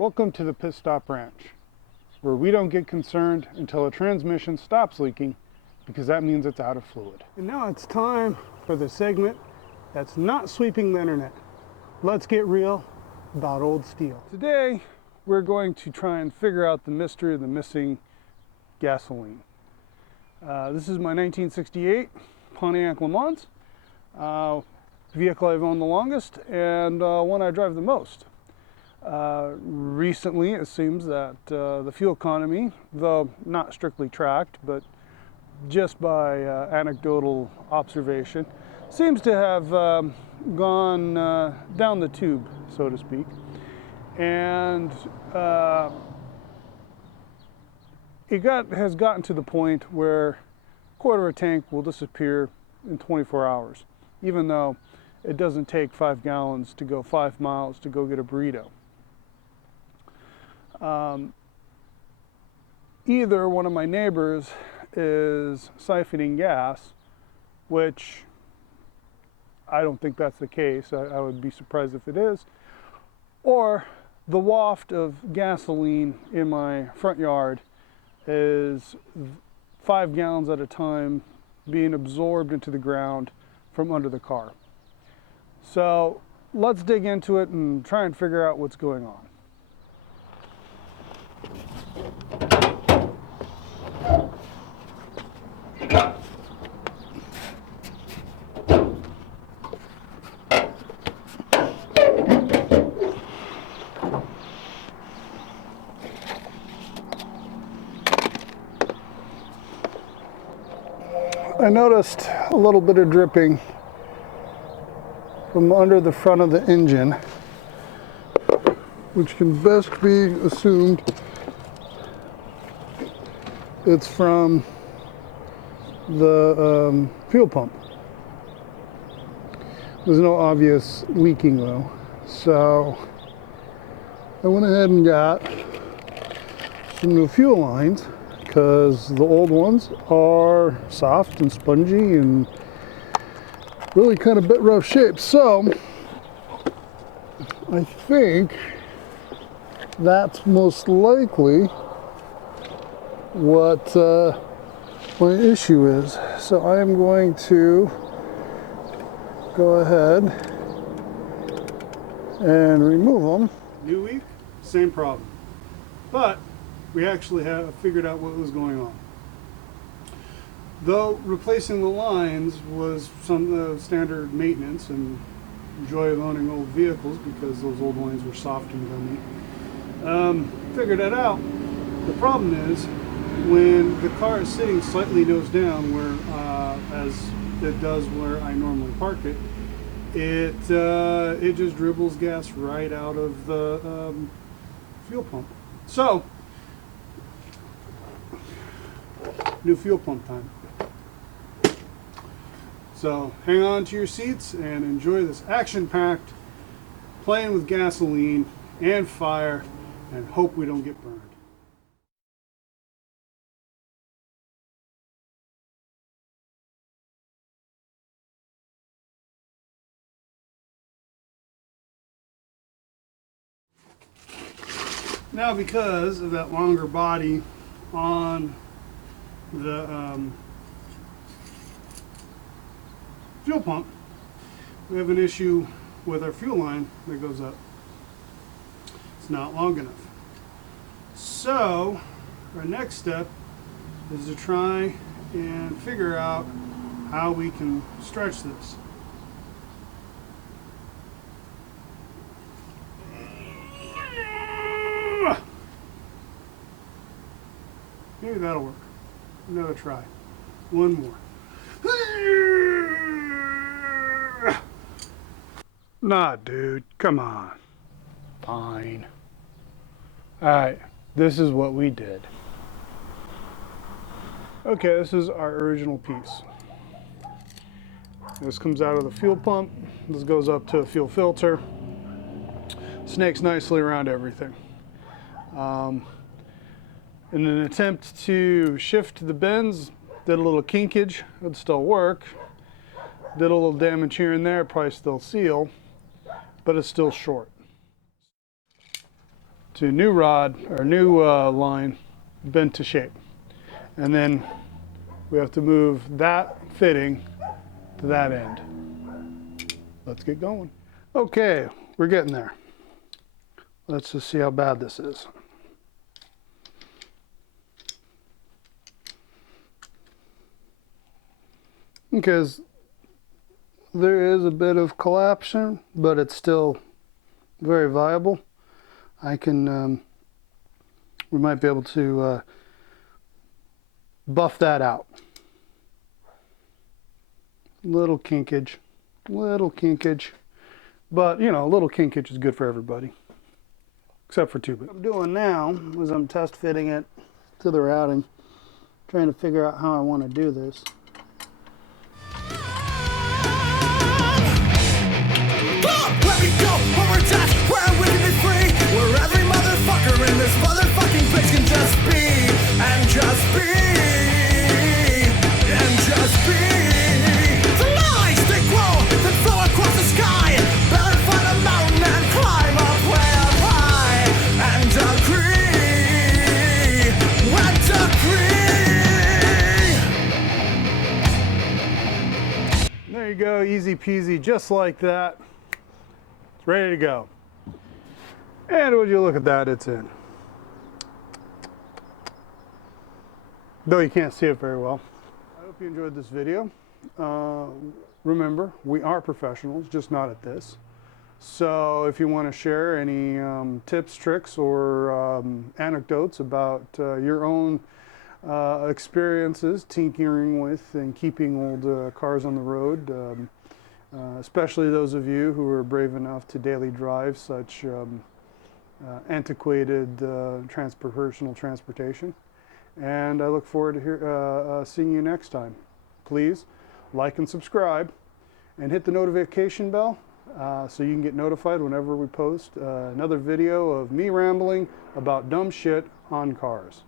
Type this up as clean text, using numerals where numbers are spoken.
Welcome to the Pit Stop Ranch, where we don't get concerned until a transmission stops leaking, because that means it's out of fluid. And now it's time for the segment that's not sweeping the internet. Let's get real about old steel. Today, we're going to try and figure out the mystery of the missing gasoline. This is my 1968 Pontiac Lemons, vehicle I've owned the longest and one I drive the most. Recently, it seems that the fuel economy, though not strictly tracked, but just by anecdotal observation, seems to have gone down the tube, so to speak. And has gotten to the point where a quarter of a tank will disappear in 24 hours, even though it doesn't take 5 gallons to go 5 miles to go get a burrito. Either one of my neighbors is siphoning gas, which I don't think that's the case. I would be surprised if it is. Or the waft of gasoline in my front yard is 5 gallons at a time being absorbed into the ground from under the car. So let's dig into it and try and figure out what's going on. I noticed a little bit of dripping from under the front of the engine, which can best be assumed it's from the fuel pump. There's no obvious leaking though, so I went ahead and got some new fuel lines, because the old ones are soft and spongy and really kind of bit rough shape. So I think that's most likely what my issue is. So I am going to go ahead and remove them. New week, same problem. But we actually have figured out what was going on. Though replacing the lines was some standard maintenance and joy of owning old vehicles, because those old lines were soft and gummy, figured that out. The problem is when the car is sitting slightly nose down, where as it does where I normally park it, it just dribbles gas right out of the fuel pump. So new fuel pump time. So hang on to your seats and enjoy this action-packed playing with gasoline and fire, and hope we don't get burned. Now, because of that longer body on the fuel pump, we have an issue with our fuel line that goes up. It's not long enough. So our next step is to try and figure out how we can stretch this. Maybe that'll work. Another try. One more. Nah, dude, come on. Fine. Alright, this is what we did. Okay, this is our original piece. This comes out of the fuel pump. This goes up to a fuel filter. Snakes nicely around everything. In an attempt to shift the bends, did a little kinkage, it'd still work. Did a little damage here and there, probably still seal, but it's still short. to new rod or new line bent to shape. And then we have to move that fitting to that end. Let's get going. Okay, we're getting there. Let's just see how bad this is. Because there is a bit of collapsing, but it's still very viable. I can, we might be able to buff that out. Little kinkage, but you know, a little kinkage is good for everybody, except for tubing. What I'm doing now is I'm test fitting it to the routing, trying to figure out how I want to do this. Let me go, one more time, where we can be free, where every motherfucker in this motherfucking place can just be, and just be, and just be. The lies they grow, that flow across the sky, better find a mountain and climb up way up high, and agree, and agree. There you go, easy peasy, just like that. It's ready to go. And would you look at that, it's in. Though you can't see it very well. I hope you enjoyed this video. Remember, we are professionals, just not at this. So if you want to share any tips, tricks, or anecdotes about your own experiences tinkering with and keeping old cars on the road, especially those of you who are brave enough to daily drive such antiquated personal transportation. And I look forward to seeing you next time. Please like and subscribe and hit the notification bell so you can get notified whenever we post another video of me rambling about dumb shit on cars.